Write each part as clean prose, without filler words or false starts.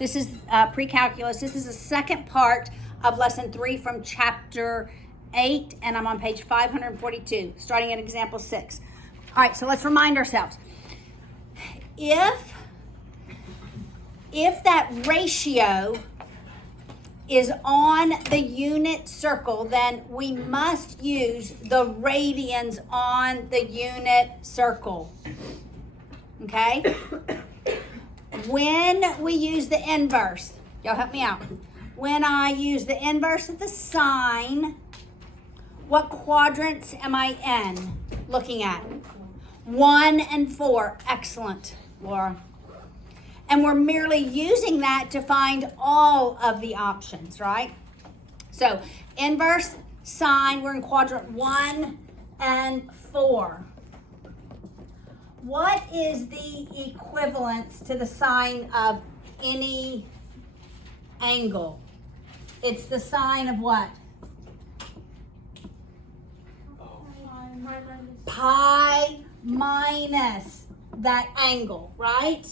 This is Precalculus. This is the second part of lesson 3 from chapter 8, and I'm on page 542, starting at example 6. All right, so let's remind ourselves. If that ratio is on the unit circle, then we must use the radians on the unit circle. Okay? When we use the inverse, y'all help me out. When I use the inverse of the sine, what quadrants am I in looking at? 1 and 4. Excellent, Laura. And we're merely using that to find all of the options, right? So inverse sine, we're in quadrant 1 and 4. What is the equivalence to the sine of any angle? It's the sine of what? Pi minus that angle, right?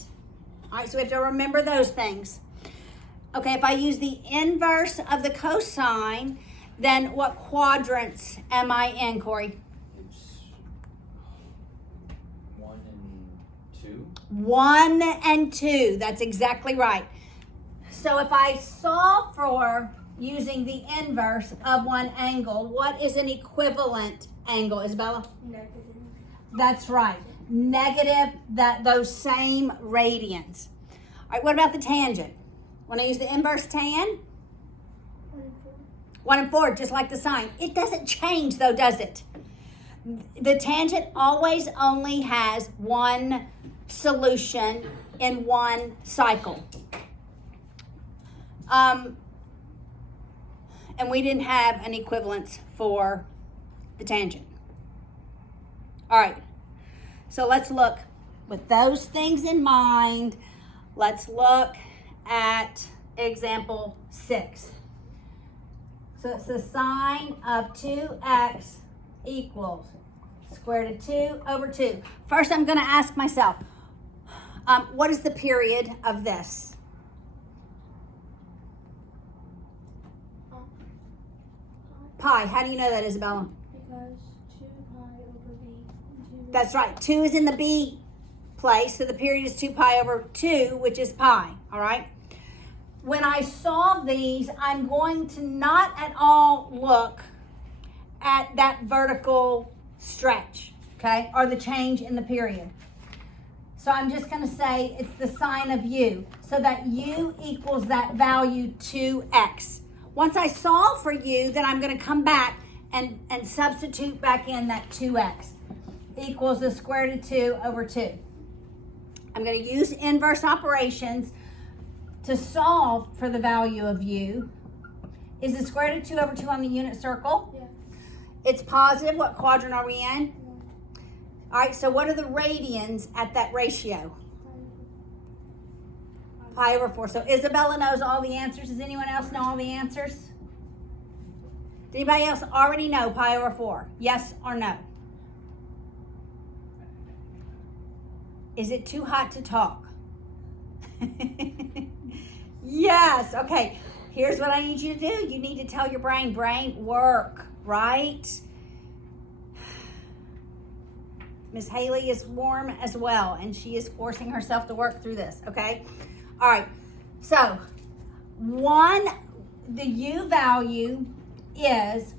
All right, so we have to remember those things. Okay, if I use the inverse of the cosine, then what quadrants am I in, Corey? It's 1 and 2. 1 and 2, that's exactly right. So if I solve for using the inverse of one angle, what is an equivalent angle, Isabella? Negative. That's right. Negative those same radians. All right, what about the tangent? When I use the inverse tan? 1 and 4. 1 and 4, just like the sine. It doesn't change though, does it? The tangent always only has one solution in one cycle. And we didn't have an equivalence for the tangent. All right, so let's look with those things in mind. Let's look at example 6. So it's the sine of 2x equals square root of 2 over 2. First, I'm going to ask myself, what is the period of this? Pi. How do you know that, Isabella? Because 2 pi over b. That's right. 2 is in the b place, so the period is 2 pi over 2, which is pi. All right? When I solve these, I'm going to not at all look at that vertical stretch, okay, or the change in the period. So I'm just going to say it's the sine of u, so that u equals that value 2x. Once I solve for u, then I'm going to come back and substitute back in that 2x equals the square root of 2 over 2. I'm going to use inverse operations to solve for the value of u. Is the square root of 2 over 2 on the unit circle? Yeah. It's positive. What quadrant are we in? All right, so what are the radians at that ratio? Pi over 4. So Isabella knows all the answers. Does anyone else know all the answers? Does anybody else already know pi over 4? Yes or no? Is it too hot to talk? Yes. Okay. Here's what I need you to do. You need to tell your brain, work, right? Miss Haley is warm as well, and she is forcing herself to work through this, okay? All right. So, the u value is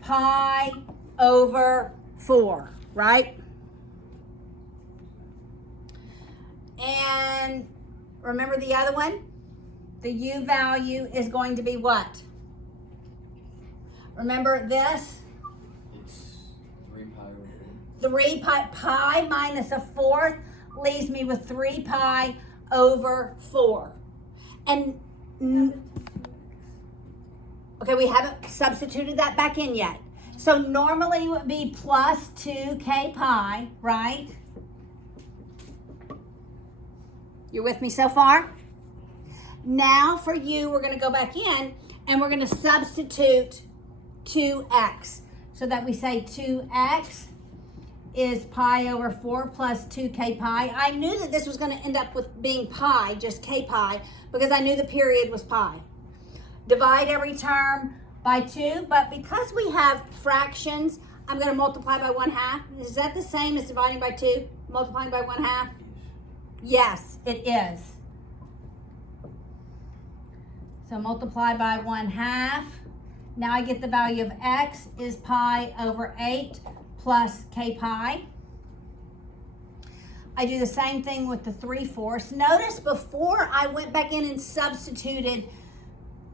pi over 4, right? And remember the other one? The u value is going to be what? Remember this? It's 3 pi over 4. 3 pi minus a fourth leaves me with 3 pi over 4. And, okay, we haven't substituted that back in yet. So normally it would be plus 2k pi, right? You're with me so far? Now for u, we're going to go back in and we're going to substitute 2x. So that we say 2x is pi over 4 plus 2k pi. I knew that this was going to end up with being pi, just k pi, because I knew the period was pi. Divide every term by 2, but because we have fractions, I'm going to multiply by 1/2. Is that the same as dividing by 2? Multiplying by 1/2? Yes, it is. So multiply by 1/2. Now I get the value of x is pi over 8 plus k pi. I do the same thing with the 3/4. Notice before I went back in and substituted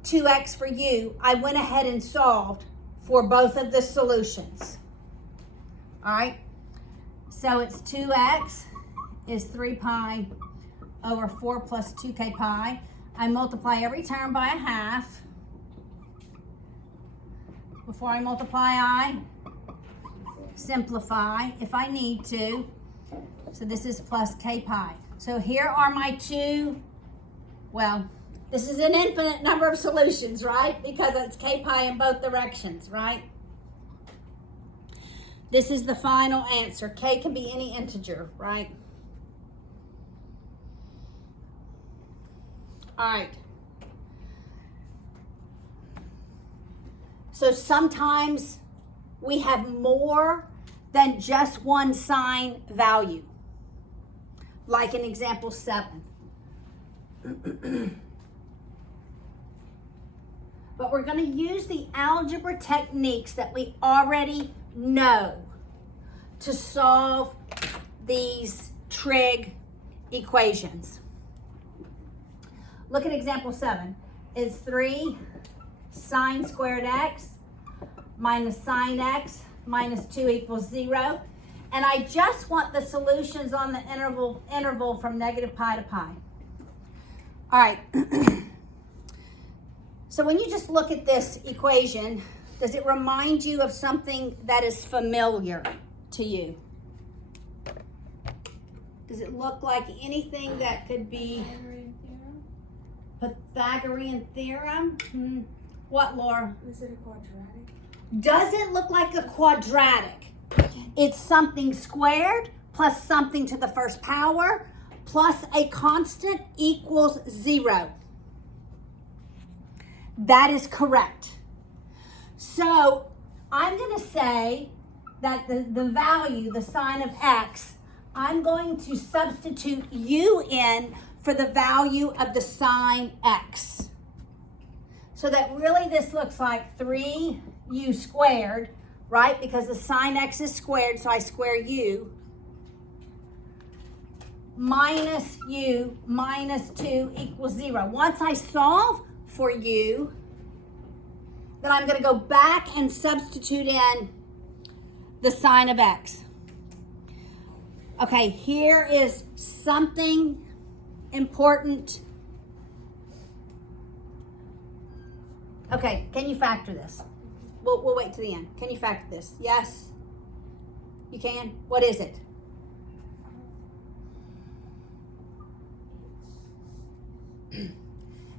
2x for u, I went ahead and solved for both of the solutions. All right, so it's 2x is 3 pi over 4 plus 2k pi. I multiply every term by 1/2. Before I multiply, I simplify if I need to. So this is plus k pi. So here are my two, well, this is an infinite number of solutions, right? Because it's k pi in both directions, right? This is the final answer. K can be any integer, right? All right. So sometimes we have more than just one sine value, like in example 7. But we're going to use the algebra techniques that we already know to solve these trig equations. Look at example 7. It's 3 sine squared x minus sine x minus 2 equals 0. And I just want the solutions on the interval from negative pi to pi. All right. So when you just look at this equation, does it remind you of something that is familiar to you? Does it look like anything that could be Pythagorean theorem? What, Laura? Is it a quadratic? Does it look like a quadratic? It's something squared plus something to the first power plus a constant equals 0. That is correct. So I'm going to say that the value, the sine of x, I'm going to substitute u in for the value of the sine x. So that really this looks like 3u squared, right? Because the sine x is squared, so I square u, minus u minus 2 equals 0. Once I solve for u, then I'm going to go back and substitute in the sine of x. Okay, here is something important. Okay, can you factor this? We'll wait to the end. Can you factor this? Yes? You can? What is it?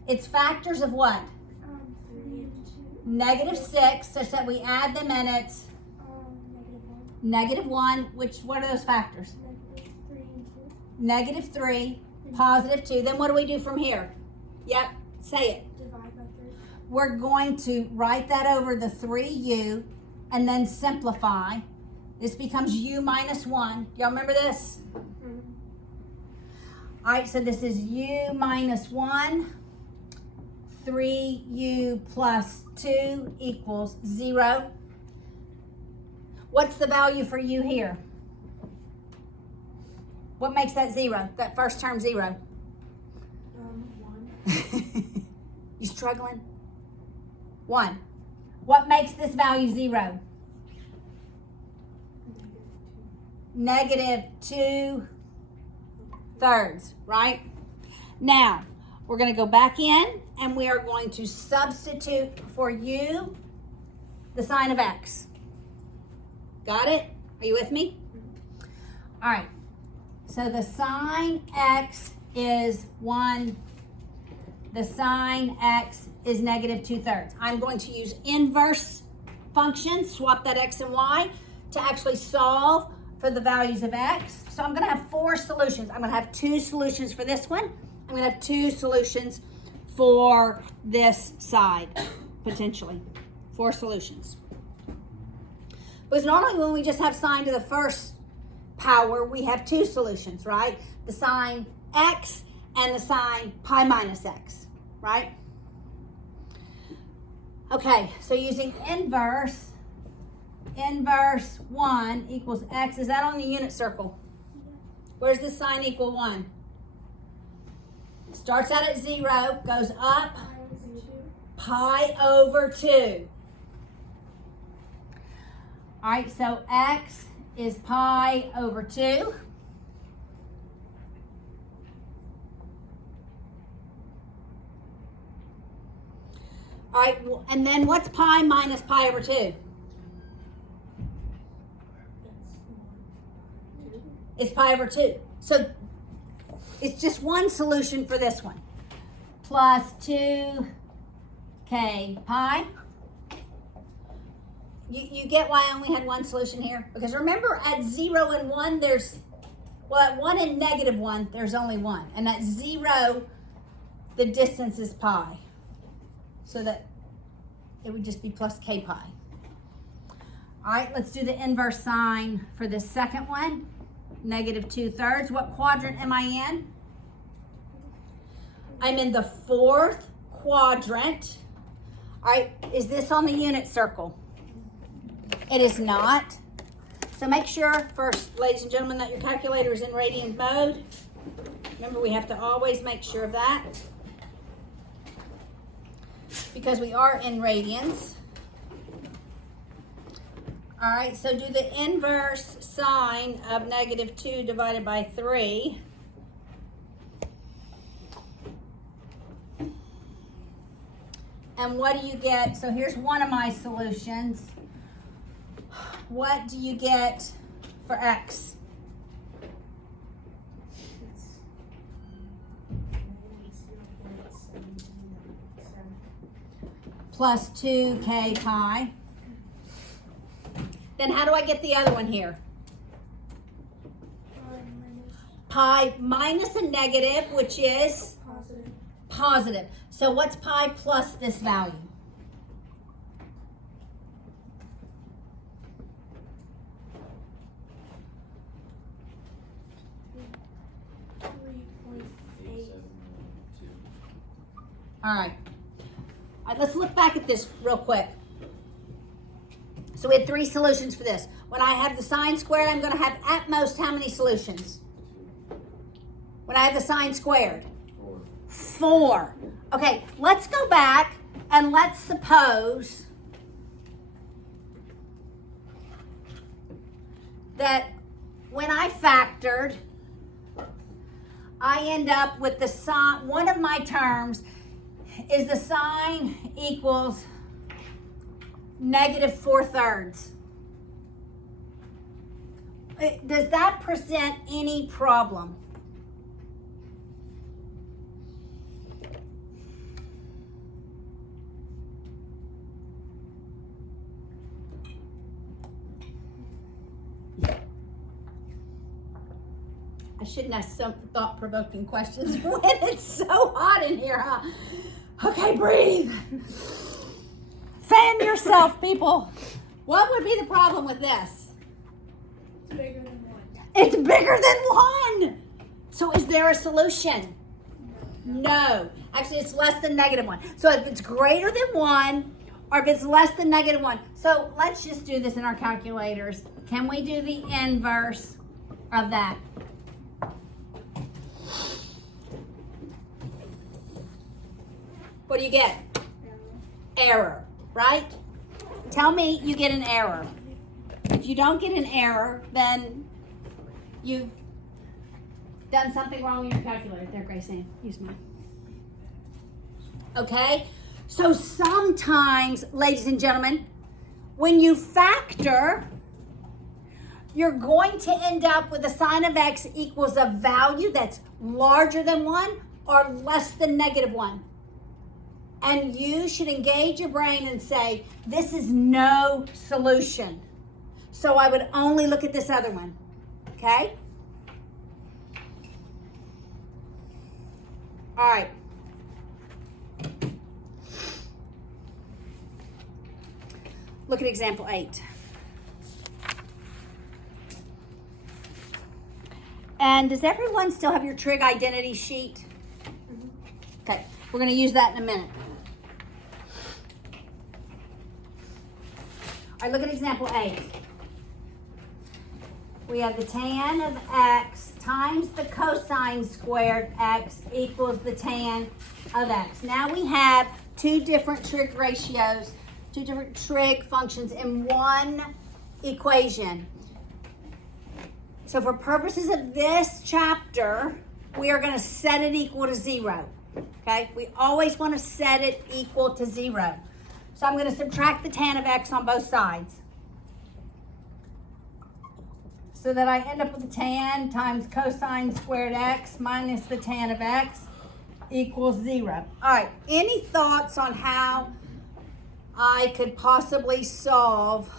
It's factors of what? 3 and 2. Negative 6, such that we add them and it's Negative 1. negative 1, what are those factors? Negative 3 and 2. Negative 3, positive 2. Then what do we do from here? Yep, say it. Divide by 3. We're going to write that over the 3u and then simplify. This becomes u minus 1. Y'all remember this? All right, so this is u minus 1. 3u plus 2 equals 0. What's the value for u here? What makes that 0? That first term 0? 1. You struggling? 1. What makes this value 0? Negative 2 thirds, right? Now, we're going to go back in and we are going to substitute for u the sine of x. Got it? Are you with me? All right. So the sine x is 1. The sine x is negative 2 thirds. I'm going to use inverse functions, swap that x and y, to actually solve for the values of x. So I'm going to have 4 solutions. I'm going to have 2 solutions for this one. I'm going to have 2 solutions for this side, potentially. 4 solutions. Because normally when we just have sine to the first power, we have 2 solutions, right? The sine x and the sine pi minus x, right? Okay, so using inverse 1 equals x. Is that on the unit circle? Where's the sine equal 1? Starts out at 0, goes up pi over 2. All right, so x is pi over 2. All right, and then what's pi minus pi over 2? It's pi over 2. So it's just one solution for this one. Plus 2k pi. You get why I only had one solution here? Because remember at 0 and 1, there's, well, at 1 and negative 1, there's only 1. And at 0, the distance is pi. So that it would just be plus k pi. All right, let's do the inverse sine for the second one. Negative 2/3. What quadrant am I in? I'm in the 4th quadrant. All right, is this on the unit circle? It is not. So make sure first, ladies and gentlemen, that your calculator is in radian mode. Remember, we have to always make sure of that, because we are in radians. All right, so do the inverse sine of negative 2 divided by 3. And what do you get? So here's one of my solutions. What do you get for x? Plus 2k pi. Then how do I get the other one here? Pi minus a negative, which is positive. So what's pi plus this value? All right. All right, let's look back at this real quick. So we had 3 solutions for this. When I have the sine squared, I'm going to have at most how many solutions? When I have the sine squared? 4. Okay, let's go back and let's suppose that when I factored, I end up with the sine, one of my terms is the sine equals negative 4/3. Does that present any problem? I shouldn't ask some thought-provoking questions when it's so hot in here, huh? Okay, breathe. Fan yourself, people. What would be the problem with this? It's bigger than 1. It's bigger than 1. So is there a solution? No. Actually, it's less than negative 1. So if it's greater than 1, or if it's less than negative 1. So let's just do this in our calculators. Can we do the inverse of that? What do you get? Error, right? Tell me you get an error. If you don't get an error, then you've done something wrong with your calculator. There, Grace Ann, use mine. Okay? So sometimes, ladies and gentlemen, when you factor, you're going to end up with a sine of x equals a value that's larger than 1 or less than negative 1. And you should engage your brain and say, this is no solution. So I would only look at this other one. Okay? All right. Look at example 8. And does everyone still have your trig identity sheet? Okay, we're going to use that in a minute. All right, look at example 8. We have the tan of x times the cosine squared x equals the tan of x. Now we have two different trig ratios, two different trig functions in one equation. So for purposes of this chapter, we are going to set it equal to 0. Okay? We always want to set it equal to 0. So I'm going to subtract the tan of x on both sides, so that I end up with the tan times cosine squared x minus the tan of x equals 0. All right, any thoughts on how I could possibly solve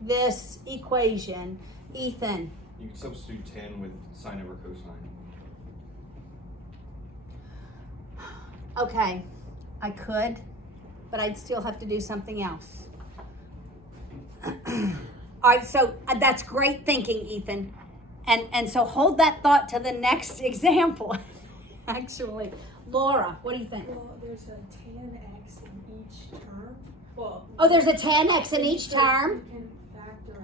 this equation? Ethan? You can substitute tan with sine over cosine. Okay, I could, but I'd still have to do something else. All right, so that's great thinking, Ethan. And so hold that thought to the next example, actually. Laura, what do you think? Well, there's a tan x in each term. Well, Oh, there's a tan x in each term? We can factor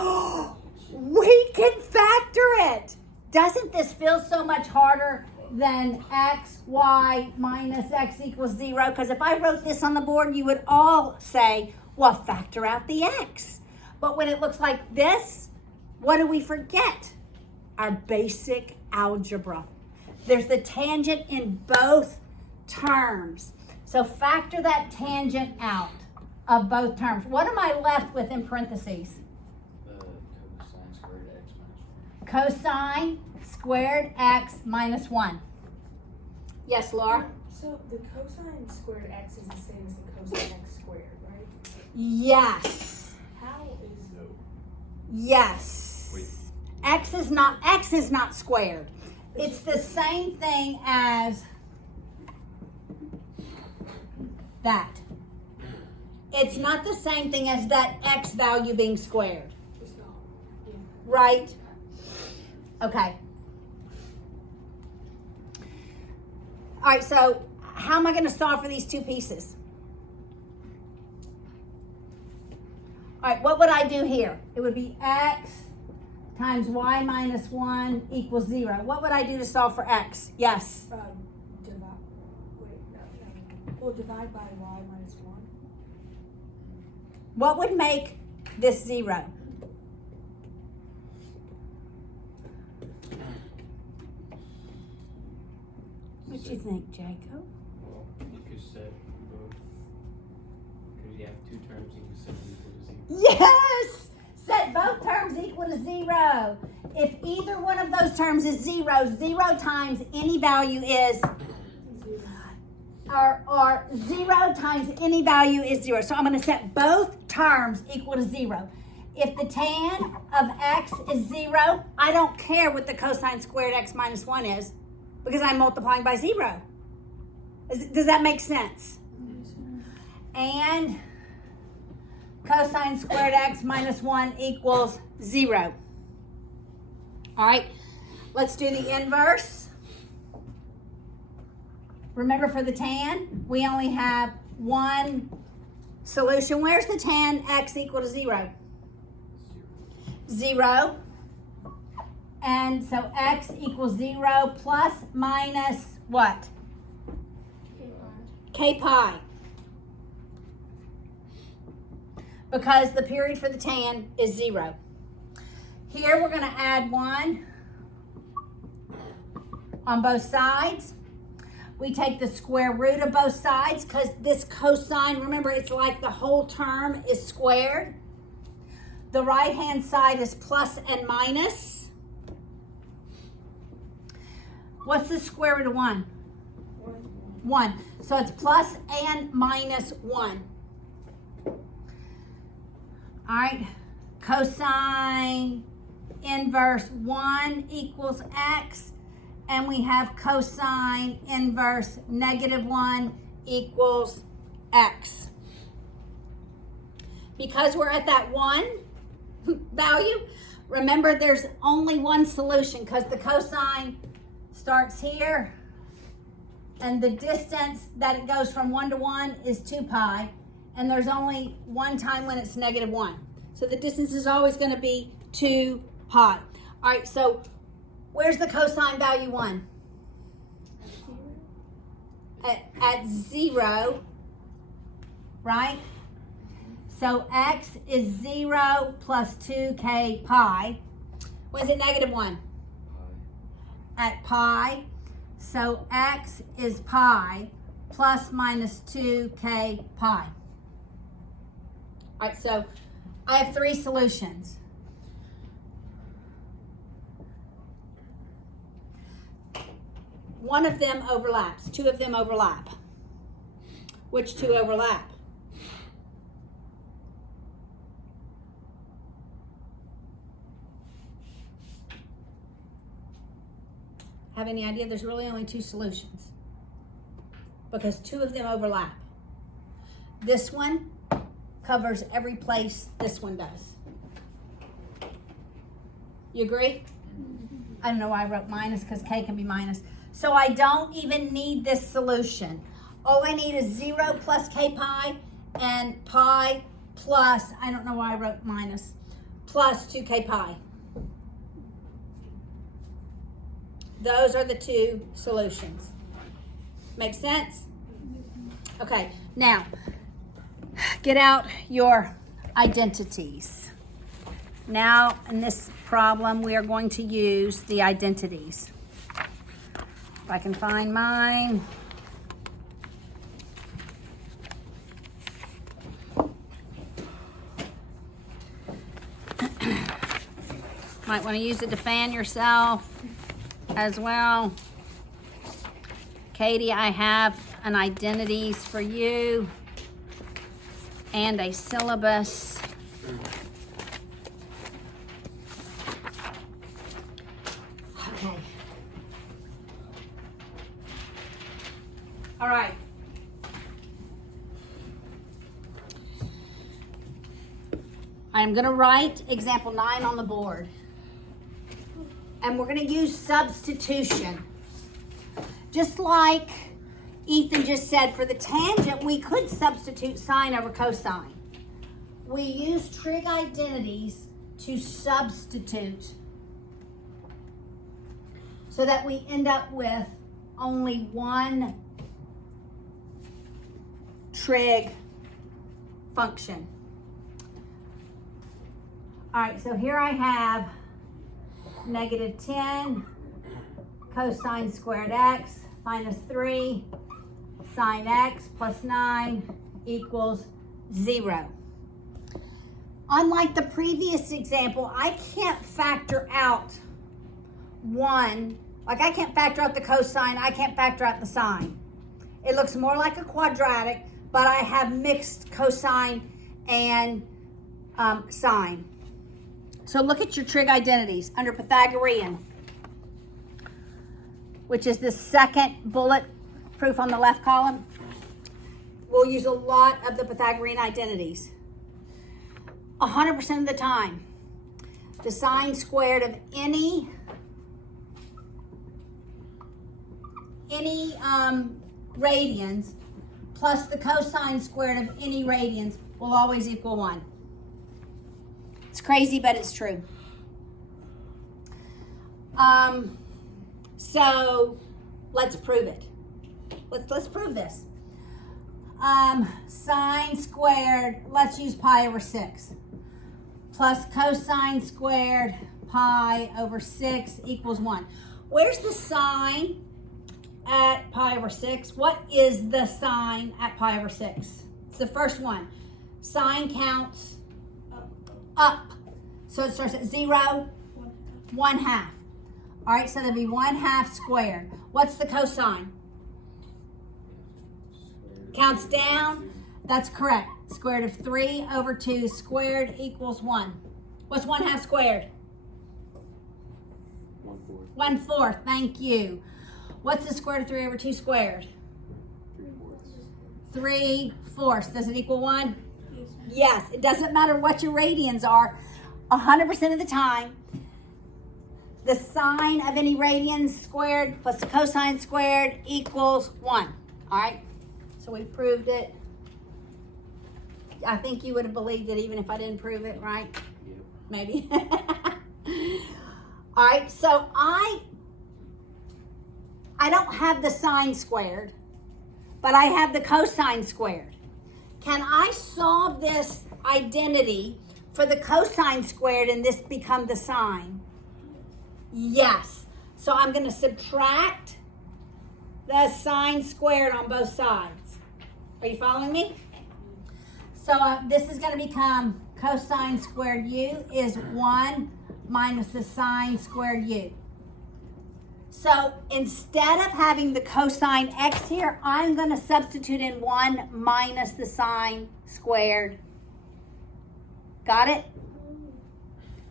out. We can factor it. Doesn't this feel so much harder than x, y minus x equals 0? Because if I wrote this on the board, you would all say, well, factor out the x. But when it looks like this, what do we forget? Our basic algebra. There's the tangent in both terms. So factor that tangent out of both terms. What am I left with in parentheses? Cosine squared x minus 1. Yes, Laura? So the cosine squared x is the same as the cosine x squared, right? Yes. How is Yes. Wait. X is not squared. It's the same thing as that. It's not the same thing as that x value being squared. It's not. Yeah. Right? Okay. All right, so how am I going to solve for these two pieces? All right, what would I do here? It would be x times y minus 1 equals 0. What would I do to solve for x? Yes. Divide. Wait, no. Well, divide by y minus 1. What would make this 0? What do you think, Jacob? Well, you could set both, because you have two terms, you can set them equal to 0. Yes! Set both terms equal to 0. If either one of those terms is 0, 0 times any value is, or 0 times any value is 0. So I'm going to set both terms equal to 0. If the tan of x is 0, I don't care what the cosine squared x minus 1 is, because I'm multiplying by 0. Does that make sense? And cosine squared x minus 1 equals 0. All right, let's do the inverse. Remember, for the tan, we only have one solution. Where's the tan x equal to 0? 0. And so x equals 0 plus minus what? K pi. Because the period for the tan is 0. Here we're going to add 1 on both sides. We take the square root of both sides, because this cosine, remember, it's like the whole term is squared. The right-hand side is plus and minus. What's the square root of 1? 1. So it's plus and minus 1. All right. Cosine inverse 1 equals x, and we have cosine inverse -1 equals x. Because we're at that 1 value, remember there's only one solution because the cosine starts here and the distance that it goes from 1 to 1 is 2 pi, and there's only one time when it's -1. So the distance is always going to be 2 pi. All right, so where's the cosine value 1? At 0, right? So x is 0 plus 2k pi. When is it -1? At pi. So x is pi plus minus 2k pi. All right, so I have 3 solutions. One of them overlaps. 2 of them overlap. Which 2 overlap? Have any idea? There's really only 2 solutions because 2 of them overlap. This one covers every place this one does. You agree? I don't know why I wrote minus because k can be minus. So I don't even need this solution. All I need is 0 plus k pi and pi plus, I don't know why I wrote minus, plus 2k pi. Those are the 2 solutions. Make sense? Okay, now get out your identities. Now in this problem we are going to use the identities. If I can find mine. Might want to use it to fan yourself as well. Katie, I have an identities for you and a syllabus. Okay. All right. I'm going to write example 9 on the board. And we're going to use substitution. Just like Ethan just said, for the tangent, we could substitute sine over cosine. We use trig identities to substitute so that we end up with only one trig function. All right, so here I have -10 cosine squared x minus 3 sine x plus 9 equals 0. Unlike the previous example, I can't factor out one. Like I can't factor out the cosine, I can't factor out the sine. It looks more like a quadratic, but I have mixed cosine and sine. So look at your trig identities under Pythagorean, which is the second bullet proof on the left column. We'll use a lot of the Pythagorean identities. 100% of the time, the sine squared of any radians plus the cosine squared of any radians will always equal 1. It's crazy, but it's true. So let's prove it. Let's prove this. Sine squared, let's use pi over 6, plus cosine squared pi over 6 equals 1. Where's the sine at pi over 6? What is the sine at pi over 6? It's the first one. Sine counts up. So it starts at 0, 1/2. All right, so that'd be 1/2 squared. What's the cosine? Counts down. That's correct. Square root of 3 over 2 squared equals 1. What's 1/2 squared? 1/4, thank you. What's the square root of 3 over 2 squared? 3/4. Does it equal 1? Yes, it doesn't matter what your radians are. 100% of the time, the sine of any radian squared plus the cosine squared equals 1. All right, so we proved it. I think you would have believed it even if I didn't prove it, right? Yep. Maybe. All right, so I don't have the sine squared, but I have the cosine squared. Can I solve this identity for the cosine squared and this become the sine? Yes. So I'm going to subtract the sine squared on both sides. Are you following me? So this is going to become cosine squared u is 1 minus the sine squared u. So instead of having the cosine x here, I'm going to substitute in 1 minus the sine squared. Got it?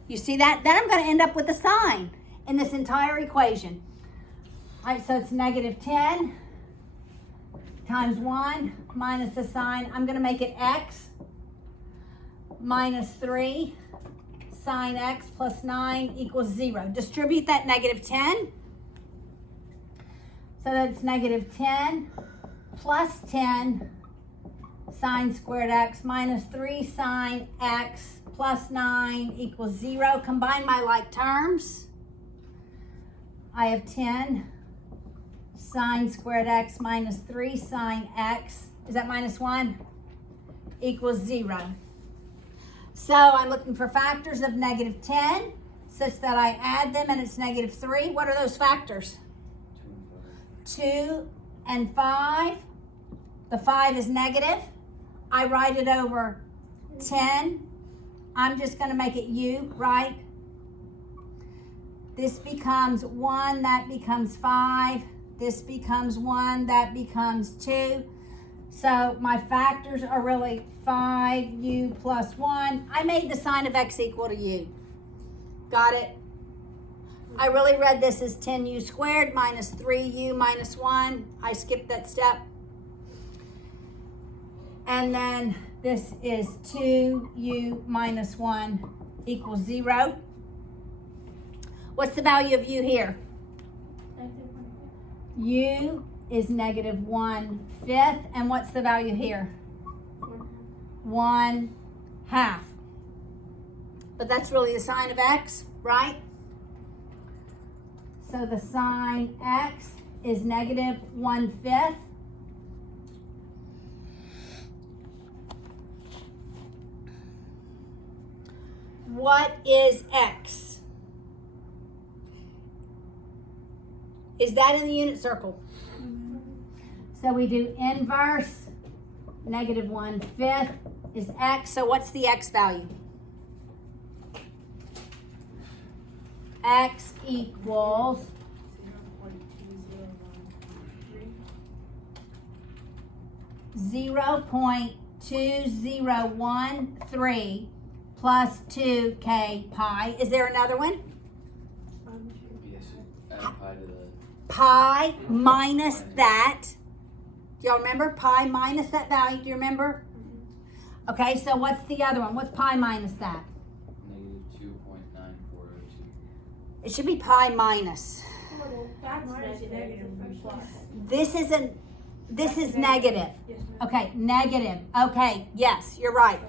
You see that? Then I'm going to end up with a sine in this entire equation. All right, so it's negative 10 times 1 minus the sine. I'm going to make it x minus 3 sine x plus 9 equals 0. Distribute that negative 10. So that's negative 10 plus 10 sine squared x minus 3 sine x plus 9 equals 0. Combine my like terms. I have 10 sine squared x minus 3 sine x. Is that minus 1? Equals 0. So I'm looking for factors of negative 10 such that I add them and it's negative 3. What are those factors? 2 and 5. The 5 is negative. I write it over 10. I'm just going to make it u, right? This becomes 1, that becomes 5. This becomes 1, that becomes 2. So my factors are really 5u plus 1. I made the sine of x equal to u. Got it? I really read this as 10u squared minus 3u minus 1. I skipped that step. And then this is 2u minus 1 equals 0. What's the value of u here? U is negative 1/5. And what's the value here? 1/2. But that's really the sine of x, right? So the sine x is negative 1/5. What is x? Is that in the unit circle? So we do inverse, negative 1/5 is x. So what's the x value? X equals 0.2013 plus 2k pi. Is there another one? Yes, add pi to the Pi minus that. Do y'all remember? Pi minus that value. Do you remember? Okay, so what's the other one? What's pi minus that? negative 2.9402. It should be pi minus. That's negative plus. This isn't. This is negative. Okay, negative. Okay, yes, you're right.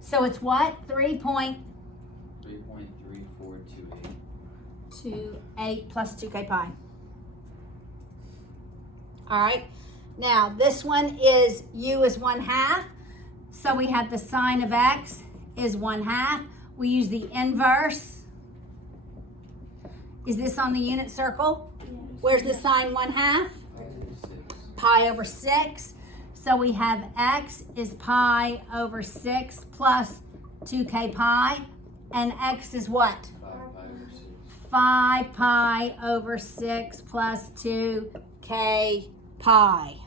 So it's what? 3.3428 plus 2k pi. All right. Now this one is u is 1/2. So we have the sine of x is 1/2. We use the inverse. Is this on the unit circle? Where's the sine 1/2? Pi over 6. So we have x is pi over 6 plus 2k pi. And x is what? 5 pi over 6 plus 2k pi.